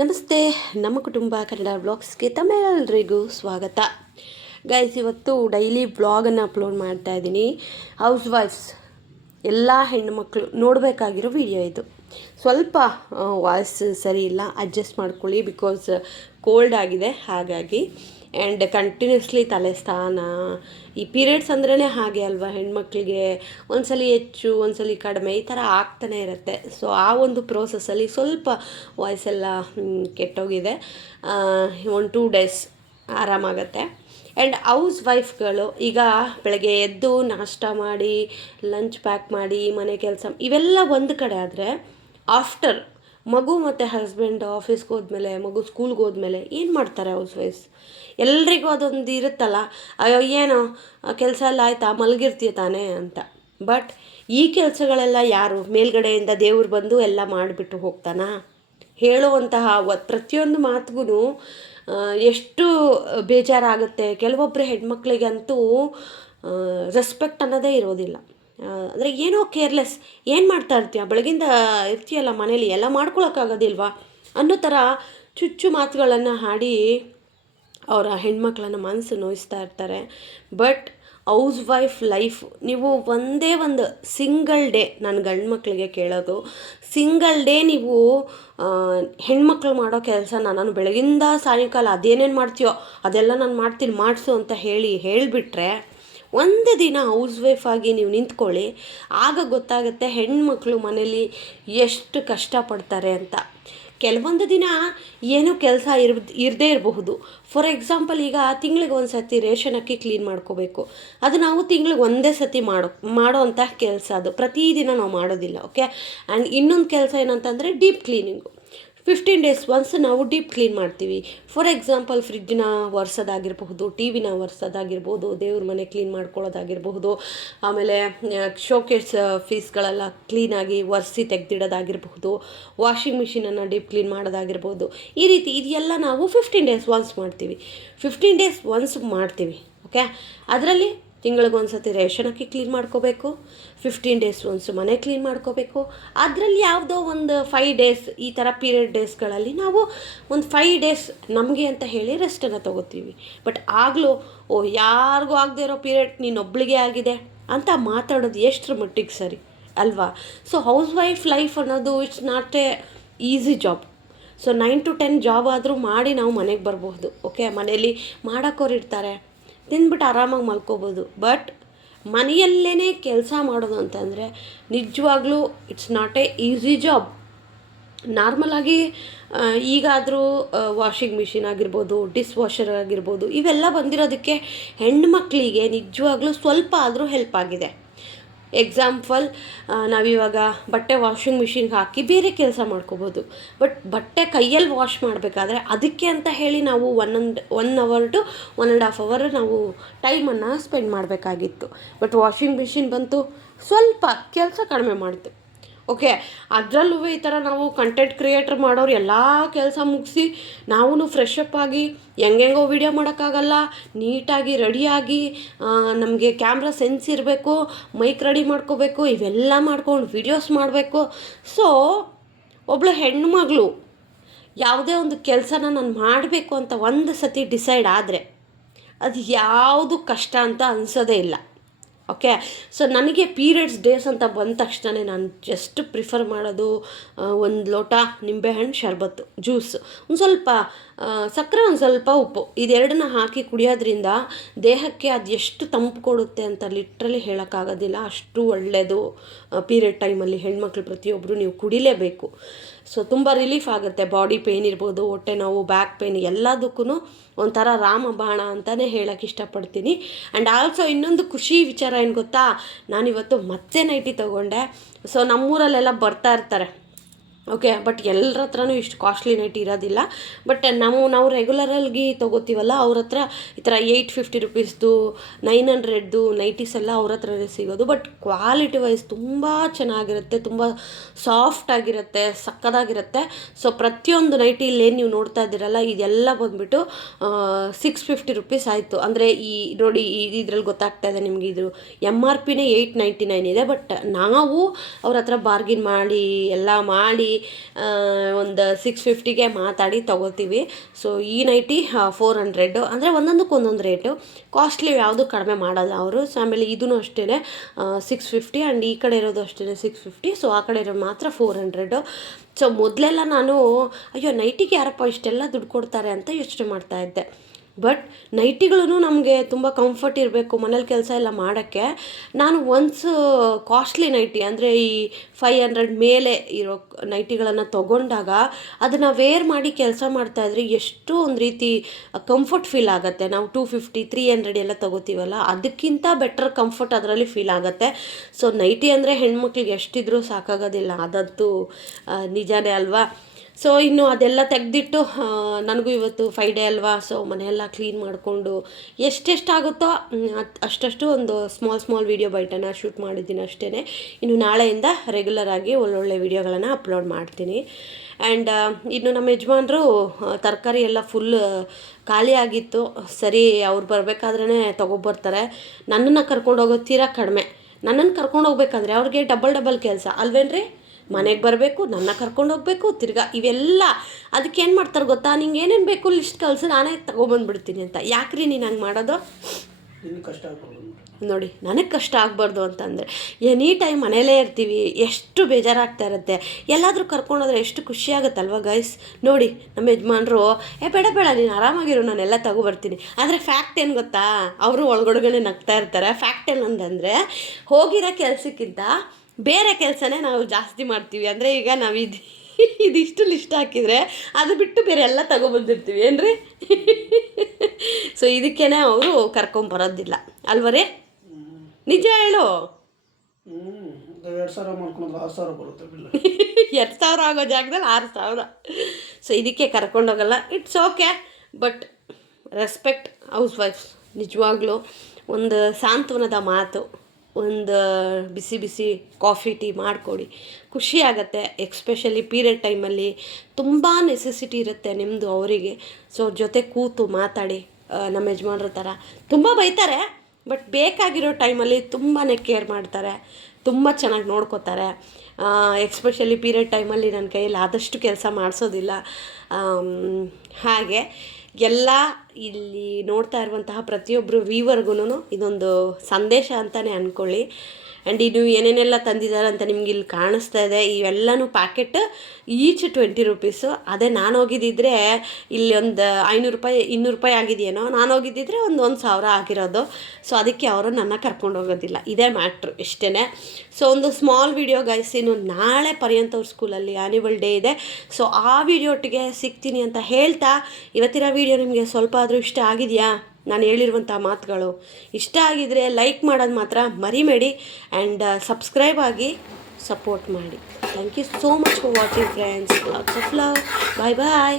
ನಮಸ್ತೆ. ನಮ್ಮ ಕುಟುಂಬ ಕನ್ನಡ ವ್ಲಾಗ್ಸ್ಗೆ ತಮ್ಮೆಲ್ಲರಿಗೂ ಸ್ವಾಗತ. ಗೈಸ್, ಇವತ್ತು ಡೈಲಿ ವ್ಲಾಗನ್ನು ಅಪ್ಲೋಡ್ ಮಾಡ್ತಾ ಇದ್ದೀನಿ. ಹೌಸ್ ವೈಫ್ಸ್ ಎಲ್ಲ ಹೆಣ್ಣುಮಕ್ಕಳು ನೋಡಬೇಕಾಗಿರೋ ವಿಡಿಯೋ ಇದು. ಸ್ವಲ್ಪ ವಾಯ್ಸ್ ಸರಿ ಇಲ್ಲ, ಅಡ್ಜಸ್ಟ್ ಮಾಡ್ಕೊಳ್ಳಿ. ಬಿಕಾಸ್ ಕೋಲ್ಡ್ ಆಗಿದೆ, ಹಾಗಾಗಿ. ಆ್ಯಂಡ್ ಕಂಟಿನ್ಯೂಸ್ಲಿ ತಲೆ ಸ್ನಾನ, ಈ ಪೀರಿಯಡ್ಸ್ ಅಂದ್ರೇ ಹಾಗೆ ಅಲ್ವಾ, ಹೆಣ್ಮಕ್ಳಿಗೆ ಒಂದ್ಸಲ ಹೆಚ್ಚು ಒಂದ್ಸಲ ಕಡಿಮೆ ಈ ಥರ ಆಗ್ತಾನೆ ಇರುತ್ತೆ. ಸೊ ಆ ಒಂದು ಪ್ರೋಸೆಸ್ಸಲ್ಲಿ ಸ್ವಲ್ಪ ವಾಯ್ಸೆಲ್ಲ ಕೆಟ್ಟೋಗಿದೆ. 1-2 ಡೇಸ್ ಆರಾಮಾಗತ್ತೆ. ಆ್ಯಂಡ್ ಹೌಸ್ ವೈಫ್ಗಳು ಈಗ ಬೆಳಗ್ಗೆ ಎದ್ದು ನಾಷ್ಟ ಮಾಡಿ, ಲಂಚ್ ಪ್ಯಾಕ್ ಮಾಡಿ, ಮನೆ ಕೆಲಸ ಇವೆಲ್ಲ ಒಂದು ಕಡೆ ಆದರೆ, ಆಫ್ಟರ್ ಮಗು ಮತ್ತು ಹಸ್ಬೆಂಡ್ ಆಫೀಸ್ಗೆ ಹೋದ್ಮೇಲೆ, ಮಗು ಸ್ಕೂಲ್ಗೆ ಹೋದ್ಮೇಲೆ ಏನು ಮಾಡ್ತಾರೆ ಹೌಸ್ ವೈಫ್ಸ್? ಎಲ್ರಿಗೂ ಅದೊಂದು ಇರುತ್ತಲ್ಲ, ಅಯ್ಯೋ ಏನೋ ಕೆಲಸ ಎಲ್ಲ ಆಯ್ತಾ, ಮಲಗಿರ್ತೀಯ ತಾನೇ ಅಂತ. ಬಟ್ ಈ ಕೆಲಸಗಳೆಲ್ಲ ಯಾರು ಮೇಲ್ಗಡೆಯಿಂದ ದೇವ್ರು ಬಂದು ಎಲ್ಲ ಮಾಡಿಬಿಟ್ಟು ಹೋಗ್ತಾನಾ? ಹೇಳುವಂತಹ ಪ್ರತಿಯೊಂದು ಮಾತಿಗೂ ಎಷ್ಟು ಬೇಜಾರಾಗುತ್ತೆ. ಕೆಲವೊಬ್ಬರು ಹೆಣ್ಮಕ್ಳಿಗಂತೂ ರೆಸ್ಪೆಕ್ಟ್ ಅನ್ನೋದೇ ಇರೋದಿಲ್ಲ. ಅಂದರೆ ಏನೋ ಕೇರ್ಲೆಸ್, ಏನು ಮಾಡ್ತಾ ಇರ್ತೀಯ, ಬೆಳಗಿಂದ ಇರ್ತೀಯಲ್ಲ ಮನೇಲಿ, ಎಲ್ಲ ಮಾಡ್ಕೊಳಕ್ಕಾಗೋದಿಲ್ವಾ ಅನ್ನೋ ಥರ ಚುಚ್ಚು ಮಾತುಗಳನ್ನು ಹಾಡಿ ಅವರ ಹೆಣ್ಮಕ್ಳನ್ನ ಮನಸ್ಸು ನೋಯಿಸ್ತಾ ಇರ್ತಾರೆ. ಬಟ್ ಹೌಸ್ ವೈಫ್ ಲೈಫ್, ನೀವು ಒಂದೇ ಒಂದು ಸಿಂಗಲ್ ಡೇ, ನಾನು ಗಂಡು ಮಕ್ಕಳಿಗೆ ಕೇಳೋದು, ಸಿಂಗಲ್ ಡೇ ನೀವು ಹೆಣ್ಮಕ್ಳು ಮಾಡೋ ಕೆಲಸನ ನಾನು ಬೆಳಗಿಂದ ಸಾಯಂಕಾಲ ಅದೇನೇನು ಮಾಡ್ತೀಯೋ ಅದೆಲ್ಲ ನಾನು ಮಾಡ್ತೀನಿ ಮಾಡಿಸು ಅಂತ ಹೇಳಿಬಿಟ್ರೆ, ಒಂದು ದಿನ ಹೌಸ್ ವೈಫ್ ಆಗಿ ನೀವು ನಿಂತ್ಕೊಳ್ಳಿ. ಆಗ ಗೊತ್ತಾಗುತ್ತೆ ಹೆಣ್ಮಕ್ಳು ಮನೇಲಿ ಎಷ್ಟು ಕಷ್ಟಪಡ್ತಾರೆ ಅಂತ. ಕೆಲವೊಂದು ದಿನ ಏನೂ ಕೆಲಸ ಇರದೇ ಇರಬಹುದು. ಫಾರ್ ಎಕ್ಸಾಂಪಲ್, ಈಗ ತಿಂಗಳಿಗೆ ಒಂದು ಸತಿ ರೇಷನ್ ಅಕ್ಕಿ ಕ್ಲೀನ್ ಮಾಡ್ಕೋಬೇಕು. ಅದು ನಾವು ತಿಂಗಳಿಗೆ ಒಂದೇ ಸತಿ ಮಾಡೋವಂಥ ಕೆಲಸ. ಅದು ಪ್ರತಿದಿನ ನಾವು ಮಾಡೋದಿಲ್ಲ. ಓಕೆ. ಆ್ಯಂಡ್ ಇನ್ನೊಂದು ಕೆಲಸ ಏನಂತಂದರೆ ಡೀಪ್ ಕ್ಲೀನಿಂಗು. 15 ಡೇಸ್ ಒನ್ಸ್ ನಾವು ಡೀಪ್ ಕ್ಲೀನ್ ಮಾಡ್ತೀವಿ. ಫಾರ್ ಎಕ್ಸಾಂಪಲ್, ಫ್ರಿಡ್ಜ್ನ ಒರೆಸೋದಾಗಿರಬಹುದು, ಟಿ ವಿನ ಒರೆಸೋದಾಗಿರ್ಬೋದು, ದೇವ್ರ ಮನೆ ಕ್ಲೀನ್ ಮಾಡ್ಕೊಳ್ಳೋದಾಗಿರಬಹುದು, ಆಮೇಲೆ ಶೋಕೇಸ್ ಪೀಸ್ಗಳೆಲ್ಲ ಕ್ಲೀನಾಗಿ ಒರೆಸಿ ತೆಗೆದಿಡೋದಾಗಿರಬಹುದು, ವಾಷಿಂಗ್ ಮಿಷಿನನ್ನು ಡೀಪ್ ಕ್ಲೀನ್ ಮಾಡೋದಾಗಿರ್ಬೋದು. ಈ ರೀತಿ ಇದೆಲ್ಲ ನಾವು 15 ಡೇಸ್ ಒನ್ಸ್ ಮಾಡ್ತೀವಿ. 15 ಡೇಸ್ ಒನ್ಸ್ ಮಾಡ್ತೀವಿ. ಓಕೆ. ಅದರಲ್ಲಿ ತಿಂಗಳಿಗೆ ಒಂದು ಸತಿ ರೇಷನ್ ಅಕ್ಕಿ ಕ್ಲೀನ್ ಮಾಡ್ಕೋಬೇಕು, 15 ಡೇಸ್ ಒನ್ಸ್ ಮನೆ ಕ್ಲೀನ್ ಮಾಡ್ಕೋಬೇಕು. ಅದರಲ್ಲಿ ಯಾವುದೋ ಒಂದು 5 ಡೇಸ್ ಈ ಥರ ಪೀರಿಯಡ್ ಡೇಸ್ಗಳಲ್ಲಿ ನಾವು ಒಂದು 5 ಡೇಸ್ ನಮಗೆ ಅಂತ ಹೇಳಿ ರೆಸ್ಟನ್ನು ತೊಗೋತೀವಿ. ಬಟ್ ಆಗಲೂ ಯಾರಿಗೂ ಆಗದೆ ಇರೋ ಪೀರಿಯಡ್ ನೀನೊಬ್ಳಿಗೆ ಆಗಿದೆ ಅಂತ ಮಾತಾಡೋದು ಎಷ್ಟರ ಮಟ್ಟಿಗೆ ಸರಿ ಅಲ್ವಾ? ಸೊ ಹೌಸ್ ವೈಫ್ ಲೈಫ್ ಅನ್ನೋದು it's not A easy job. So 9 to 10 job ಆದರೂ ಮಾಡಿ ನಾವು ಮನೆಗೆ ಬರ್ಬೋದು. ಓಕೆ. ಮನೇಲಿ ಮಾಡೋಕ್ಕೋರು ಇರ್ತಾರೆ, ತಿಂದ್ಬಿಟ್ಟು ಆರಾಮಾಗಿ ಮಲ್ಕೋಬೋದು. ಬಟ್ ಮನೆಯಲ್ಲೇ ಕೆಲಸ ಮಾಡೋದು ಅಂತಂದರೆ ನಿಜವಾಗ್ಲೂ it's not A easy job. ನಾರ್ಮಲಾಗಿ ಈಗಾದರೂ ವಾಷಿಂಗ್ ಮಿಷಿನ್ ಆಗಿರ್ಬೋದು, ಡಿಸ್ ವಾಷರ್ ಆಗಿರ್ಬೋದು, ಇವೆಲ್ಲ ಬಂದಿರೋದಕ್ಕೆ ಹೆಣ್ಮಕ್ಳಿಗೆ ನಿಜವಾಗ್ಲೂ ಸ್ವಲ್ಪ ಆದರೂ ಹೆಲ್ಪ್ ಆಗಿದೆ. ಎಕ್ಸಾಂಪಲ್, ನಾವಿವಾಗ ಬಟ್ಟೆ ವಾಷಿಂಗ್ ಮಿಷಿನ್ಗೆ ಹಾಕಿ ಬೇರೆ ಕೆಲಸ ಮಾಡ್ಕೋಬೋದು. ಬಟ್ ಬಟ್ಟೆ ಕೈಯಲ್ಲಿ ವಾಶ್ ಮಾಡಬೇಕಾದ್ರೆ ಅದಕ್ಕೆ ಅಂತ ಹೇಳಿ ನಾವು 1 hour to 1.5 hour ನಾವು ಟೈಮನ್ನು ಸ್ಪೆಂಡ್ ಮಾಡಬೇಕಾಗಿತ್ತು. ಬಟ್ ವಾಷಿಂಗ್ ಮಿಷಿನ್ ಬಂತು, ಸ್ವಲ್ಪ ಕೆಲಸ ಕಡಿಮೆ ಮಾಡ್ತು. ಓಕೆ. ಅದರಲ್ಲೂ ಈ ಥರ ನಾವು ಕಂಟೆಂಟ್ ಕ್ರಿಯೇಟರ್ ಮಾಡೋರು ಎಲ್ಲ ಕೆಲಸ ಮುಗಿಸಿ ನಾವು ಫ್ರೆಶ್ ಅಪ್ ಆಗಿ ಹೆಂಗೆಂಗೋ ವೀಡಿಯೋ ಮಾಡೋಕ್ಕಾಗಲ್ಲ, ನೀಟಾಗಿ ರೆಡಿಯಾಗಿ, ನಮಗೆ ಕ್ಯಾಮ್ರಾ ಸೆನ್ಸ್ ಇರಬೇಕು, ಮೈಕ್ ರೆಡಿ ಮಾಡ್ಕೋಬೇಕು, ಇವೆಲ್ಲ ಮಾಡ್ಕೊಂಡು ವೀಡಿಯೋಸ್ ಮಾಡಬೇಕು. ಸೊ ಒಬ್ಬಳು ಹೆಣ್ಣುಮಗಳು ಯಾವುದೇ ಒಂದು ಕೆಲಸನ ನಾನು ಮಾಡಬೇಕು ಅಂತ ಒಂದು ಸತಿ ಡಿಸೈಡ್ ಆದರೆ ಅದು ಯಾವುದು ಕಷ್ಟ ಅಂತ ಅನಿಸೋದೇ ಇಲ್ಲ. ಓಕೆ. ಸೊ ನನಗೆ ಪೀರಿಯಡ್ಸ್ ಡೇಸ್ ಅಂತ ಬಂದ ತಕ್ಷಣ ನಾನು ಜಸ್ಟ್ ಪ್ರಿಫರ್ ಮಾಡೋದು ಒಂದು ಲೋಟ ನಿಂಬೆಹಣ್ಣು ಶರ್ಬತ್ತು, ಜ್ಯೂಸ್, ಒಂದು ಸ್ವಲ್ಪ ಸಕ್ಕರೆ, ಒಂದು ಸ್ವಲ್ಪ ಉಪ್ಪು, ಇದೆರಡನ್ನ ಹಾಕಿ ಕುಡಿಯೋದ್ರಿಂದ ದೇಹಕ್ಕೆ ಅದು ಎಷ್ಟು ತಂಪು ಕೊಡುತ್ತೆ ಅಂತ ಲಿಟ್ರಲಿ ಹೇಳೋಕ್ಕಾಗೋದಿಲ್ಲ. ಅಷ್ಟು ಒಳ್ಳೆಯದು. ಪೀರಿಯಡ್ ಟೈಮಲ್ಲಿ ಹೆಣ್ಮಕ್ಳು ಪ್ರತಿಯೊಬ್ಬರು ನೀವು ಕುಡಿಲೇಬೇಕು. ಸೊ ತುಂಬ ರಿಲೀಫ್ ಆಗುತ್ತೆ. ಬಾಡಿ ಪೇಯ್ನ್ ಇರ್ಬೋದು, ಹೊಟ್ಟೆ ನೋವು, ಬ್ಯಾಕ್ ಪೇಯ್ನ್ ಎಲ್ಲದಕ್ಕೂ ಒಂಥರ ರಾಮಬಾಣ ಅಂತಲೇ ಹೇಳೋಕ್ಕೆ ಇಷ್ಟಪಡ್ತೀನಿ. ಆ್ಯಂಡ್ ಆಲ್ಸೋ ಇನ್ನೊಂದು ಖುಷಿ ವಿಚಾರ ಏನು ಗೊತ್ತಾ, ನಾನಿವತ್ತು ಮತ್ತೆ ನೈಟಿ ತೊಗೊಂಡೆ. ಸೊ ನಮ್ಮೂರಲ್ಲೆಲ್ಲ ಬರ್ತಾ ಇರ್ತಾರೆ. ಓಕೆ. ಬಟ್ ಎಲ್ಲರ ಹತ್ರನೂ ಇಷ್ಟು ಕಾಸ್ಟ್ಲಿ ನೈಟಿ ಇರೋದಿಲ್ಲ. ಬಟ್ ನಾವು ರೆಗ್ಯುಲರಾಗಿ ತೊಗೋತೀವಲ್ಲ, ಅವ್ರ ಹತ್ರ ಈ ಥರ 850 rupeesದು 900ದು ನೈಟೀಸ್ ಎಲ್ಲ ಅವ್ರ ಹತ್ರನೇ ಸಿಗೋದು. ಬಟ್ ಕ್ವಾಲಿಟಿ ವೈಸ್ ತುಂಬ ಚೆನ್ನಾಗಿರುತ್ತೆ, ತುಂಬ ಸಾಫ್ಟಾಗಿರುತ್ತೆ, ಸಕ್ಕದಾಗಿರುತ್ತೆ. ಸೊ ಪ್ರತಿಯೊಂದು ನೈಟಿ ಇಲ್ಲೇನು ನೀವು ನೋಡ್ತಾ ಇದ್ದೀರಲ್ಲ, ಇದೆಲ್ಲ ಬಂದುಬಿಟ್ಟು 650 rupees ಆಯಿತು. ಅಂದರೆ ಈ ನೋಡಿ, ಇದ್ರಲ್ಲಿ ಗೊತ್ತಾಗ್ತಾ ಇದೆ ನಿಮಗೆ, ಇದು MRPನೇ 899 ಇದೆ. ಬಟ್ ನಾವು ಅವ್ರ ಹತ್ರ ಬಾರ್ಗಿನ್ ಮಾಡಿ ಎಲ್ಲ ಮಾಡಿ ಒಂದು 650ಗೆ ಮಾತಾಡಿ ತೊಗೋತೀವಿ. ಸೊ ಈ ನೈಟಿ 400 ಅಂದರೆ ಒಂದೊಂದಕ್ಕೆ ಒಂದೊಂದು ರೇಟು, ಕಾಸ್ಟ್ಲಿ ಯಾವುದು ಕಡಿಮೆ ಮಾಡಲ್ಲ ಅವರು. ಸೊ ಆಮೇಲೆ ಇದೂ ಅಷ್ಟೇ 650 ಆ್ಯಂಡ್ ಈ ಕಡೆ ಇರೋದು ಅಷ್ಟೇ 650. ಸೊ ಆ ಕಡೆ ಇರೋದು ಮಾತ್ರ 400. ಸೊ ಮೊದಲೆಲ್ಲ ನಾನು ಅಯ್ಯೋ ನೈಟಿಗೆ ಯಾರಪ್ಪ ಇಷ್ಟೆಲ್ಲ ದುಡ್ಡು ಕೊಡ್ತಾರೆ ಅಂತ ಯೋಚನೆ ಮಾಡ್ತಾಯಿದ್ದೆ. ಬಟ್ ನೈಟಿಗಳೂ ನಮಗೆ ತುಂಬ ಕಂಫರ್ಟ್ ಇರಬೇಕು ಮನೇಲಿ ಕೆಲಸ ಎಲ್ಲ ಮಾಡೋಕ್ಕೆ. ನಾನು ಒನ್ಸ್ ಕಾಸ್ಟ್ಲಿ ನೈಟಿ ಅಂದರೆ ಈ 500 ಮೇಲೆ ಇರೋ ನೈಟಿಗಳನ್ನು ತೊಗೊಂಡಾಗ ಅದನ್ನು ವೇರ್ ಮಾಡಿ ಕೆಲಸ ಮಾಡ್ತಾಯಿದ್ರೆ ಎಷ್ಟು ಒಂದು ರೀತಿ ಕಂಫರ್ಟ್ ಫೀಲ್ ಆಗುತ್ತೆ. ನಾವು 250 300 ಎಲ್ಲ ತೊಗೋತೀವಲ್ಲ, ಅದಕ್ಕಿಂತ ಬೆಟರ್ ಕಂಫರ್ಟ್ ಅದರಲ್ಲಿ ಫೀಲ್ ಆಗುತ್ತೆ. ಸೊ ನೈಟಿ ಅಂದರೆ ಹೆಣ್ಮಕ್ಳಿಗೆ ಎಷ್ಟಿದ್ರೂ ಸಾಕಾಗೋದಿಲ್ಲ, ಅದಂತೂ ನಿಜಾನೇ ಅಲ್ವಾ. ಸೊ ಇನ್ನು ಅದೆಲ್ಲ ತೆಗೆದಿಟ್ಟು ನನಗೂ ಇವತ್ತು 5 ಡೇ ಅಲ್ವಾ, ಸೊ ಮನೆಯೆಲ್ಲ ಕ್ಲೀನ್ ಮಾಡಿಕೊಂಡು ಎಷ್ಟೆಷ್ಟಾಗುತ್ತೋ ಅಷ್ಟಷ್ಟು ಒಂದು ಸ್ಮಾಲ್ ವೀಡಿಯೋ ಬೈಟನ್ನು ಶೂಟ್ ಮಾಡಿದ್ದೀನಿ ಅಷ್ಟೇ. ಇನ್ನು ನಾಳೆಯಿಂದ ರೆಗ್ಯುಲರಾಗಿ ಒಳ್ಳೊಳ್ಳೆ ವೀಡಿಯೋಗಳನ್ನು ಅಪ್ಲೋಡ್ ಮಾಡ್ತೀನಿ. ಆ್ಯಂಡ್ ಇನ್ನು ನಮ್ಮ ಯಜಮಾನ್ರು ತರಕಾರಿ ಎಲ್ಲ ಫುಲ್ ಖಾಲಿ ಆಗಿತ್ತು. ಸರಿ ಅವ್ರು ಬರಬೇಕಾದ್ರೇ ತೊಗೊಬರ್ತಾರೆ. ನನ್ನನ್ನು ಕರ್ಕೊಂಡು ಹೋಗೋದು ತೀರಾ ಕಡಿಮೆ. ನನ್ನನ್ನು ಕರ್ಕೊಂಡು ಹೋಗ್ಬೇಕಾದ್ರೆ ಅವ್ರಿಗೆ ಡಬಲ್ ಕೆಲಸ ಅಲ್ವೇನ್ರಿ. ಮನೆಗೆ ಬರಬೇಕು, ನನ್ನ ಕರ್ಕೊಂಡು ಹೋಗ್ಬೇಕು, ತಿರ್ಗಾ ಇವೆಲ್ಲ. ಅದಕ್ಕೆ ಏನು ಮಾಡ್ತಾರೆ ಗೊತ್ತಾ, ನಿಂಗೆ ಏನೇನು ಬೇಕು ಲಿಸ್ಟ್ ಕಳಿಸಿ ನಾನೇ ತೊಗೊಬಂದ್ಬಿಡ್ತೀನಿ ಅಂತ. ಯಾಕ್ರಿ ನೀನು ಹಂಗೆ ಮಾಡೋದು? ನೋಡಿ, ನನಗೆ ಕಷ್ಟ ಆಗಬಾರ್ದು ಅಂತಂದರೆ ಎನಿ ಟೈಮ್ ಮನೇಲೇ ಇರ್ತೀವಿ, ಎಷ್ಟು ಬೇಜಾರಾಗ್ತಾ ಇರುತ್ತೆ. ಎಲ್ಲಾದರೂ ಕರ್ಕೊಂಡೋದ್ರೆ ಎಷ್ಟು ಖುಷಿ ಆಗುತ್ತಲ್ವ ಗೈಸ್. ನೋಡಿ ನಮ್ಮ ಯಜಮಾನ್ರು ಬೇಡ ನೀನು ಆರಾಮಾಗಿರು, ನಾನೆಲ್ಲ ತಗೊಬರ್ತೀನಿ. ಆದರೆ ಫ್ಯಾಕ್ಟ್ ಏನು ಗೊತ್ತಾ, ಅವರು ಒಳಗಡೆ ನಗ್ತಾ ಇರ್ತಾರೆ. ಫ್ಯಾಕ್ಟ್ ಏನಂತಂದರೆ ಹೋಗಿರೋ ಕೆಲಸಕ್ಕಿಂತ ಬೇರೆ ಕೆಲಸನೇ ನಾವು ಜಾಸ್ತಿ ಮಾಡ್ತೀವಿ. ಅಂದರೆ ಈಗ ನಾವು ಇದಿಷ್ಟು ಲಿಸ್ಟ್ ಹಾಕಿದರೆ ಅದು ಬಿಟ್ಟು ಬೇರೆ ಎಲ್ಲ ತೊಗೊಬಂದಿರ್ತೀವಿ ಏನ್ರಿ. ಸೊ ಇದಕ್ಕೇ ಅವರು ಕರ್ಕೊಂಬರೋದಿಲ್ಲ ಅಲ್ವರೇ, ನಿಜ ಹೇಳು. 2,000 ಮಾಡ್ಕೊಂಡ್ರೆ 6,000 ಬರುತ್ತೆ ಬಿಲ್. 2,000 ಆಗೋ ಜಾಗದಲ್ಲಿ 6,000. ಸೊ ಇದಕ್ಕೆ ಕರ್ಕೊಂಡೋಗಲ್ಲ. ಇಟ್ಸ್ ಓಕೆ, ಬಟ್ ರೆಸ್ಪೆಕ್ಟ್ ಹೌಸ್ ವೈಫ್ಸ್. ನಿಜವಾಗ್ಲೂ ಒಂದು ಸಾಂತ್ವನದ ಮಾತು, ಒಂದು ಬಿಸಿ ಕಾಫಿ ಟೀ ಮಾಡಿಕೊಡಿ, ಖುಷಿ ಆಗುತ್ತೆ. ಎಕ್ಸ್ಪೆಷಲಿ ಪೀರಿಯಡ್ ಟೈಮಲ್ಲಿ ತುಂಬ ನೆಸೆಸಿಟಿ ಇರುತ್ತೆ ನಿಮ್ಮದು ಅವರಿಗೆ. ಸೊ ಜೊತೆ ಕೂತು ಮಾತಾಡಿ. ನಮ್ಮ ಯಜಮಾನ್ರ ಥರ ತುಂಬ ಬೈತಾರೆ, ಬಟ್ ಬೇಕಾಗಿರೋ ಟೈಮಲ್ಲಿ ತುಂಬಾ ಕೇರ್ ಮಾಡ್ತಾರೆ, ತುಂಬ ಚೆನ್ನಾಗಿ ನೋಡ್ಕೋತಾರೆ. ಎಕ್ಸ್ಪೆಷಲಿ ಪೀರಿಯಡ್ ಟೈಮಲ್ಲಿ ನನ್ನ ಕೈಯಲ್ಲಿ ಆದಷ್ಟು ಕೆಲಸ ಮಾಡಿಸೋದಿಲ್ಲ. ಹಾಗೆ ಎಲ್ಲ ಇಲ್ಲಿ ನೋಡ್ತಾ ಇರುವಂತಹ ಪ್ರತಿಯೊಬ್ಬರು ವ್ಯೂವರ್ಗೂ ಇದೊಂದು ಸಂದೇಶ ಅಂತಲೇ ಅಂದ್ಕೊಳ್ಳಿ. ಆ್ಯಂಡ್ ಇದು ಏನೇನೆಲ್ಲ ತಂದಿದ್ದಾರೆ ಅಂತ ನಿಮ್ಗೆ ಇಲ್ಲಿ ಕಾಣಿಸ್ತಾ ಇದೆ. ಇವೆಲ್ಲನೂ ಪ್ಯಾಕೆಟ್ ಈಚ್ 20 ರುಪೀಸು. ಅದೇ ನಾನು ಹೋಗಿದ್ದಿದ್ರೆ ಇಲ್ಲಿ ಒಂದು 500 ರೂಪಾಯಿ 200 ರೂಪಾಯಿ ಆಗಿದೆಯೇನೋ, ನಾನು ಹೋಗಿದ್ದಿದ್ರೆ ಒಂದು 1,000 ಆಗಿರೋದು. ಸೊ ಅದಕ್ಕೆ ಅವರು ನನ್ನ ಕರ್ಕೊಂಡು ಹೋಗೋದಿಲ್ಲ, ಇದೇ ಮ್ಯಾಟ್ರು ಇಷ್ಟೇ. ಸೊ ಒಂದು ಸ್ಮಾಲ್ ವಿಡಿಯೋ ಗೈಸ್. ಇನ್ನು ನಾಳೆ ಪರ್ಯಂತ ಅವ್ರ ಸ್ಕೂಲಲ್ಲಿ ಆ್ಯನಿವಲ್ ಡೇ ಇದೆ. ಸೊ ಆ ವಿಡಿಯೋಟಿಗೆ ಸಿಗ್ತೀನಿ ಅಂತ ಹೇಳ್ತಾ, ಇವತ್ತಿನ ವಿಡಿಯೋ ನಿಮಗೆ ಸ್ವಲ್ಪ ಆದರೂ ಇಷ್ಟ ಆಗಿದೆಯಾ? ನಾನು ಹೇಳಿರುವಂಥ ಮಾತುಗಳು ಇಷ್ಟ ಆಗಿದರೆ ಲೈಕ್ ಮಾಡೋದು ಮಾತ್ರ ಮರಿಬೇಡಿ. ಆ್ಯಂಡ್ ಸಬ್ಸ್ಕ್ರೈಬ್ ಆಗಿ ಸಪೋರ್ಟ್ ಮಾಡಿ. Thank you so much for watching friends. Lots of love. Bye bye.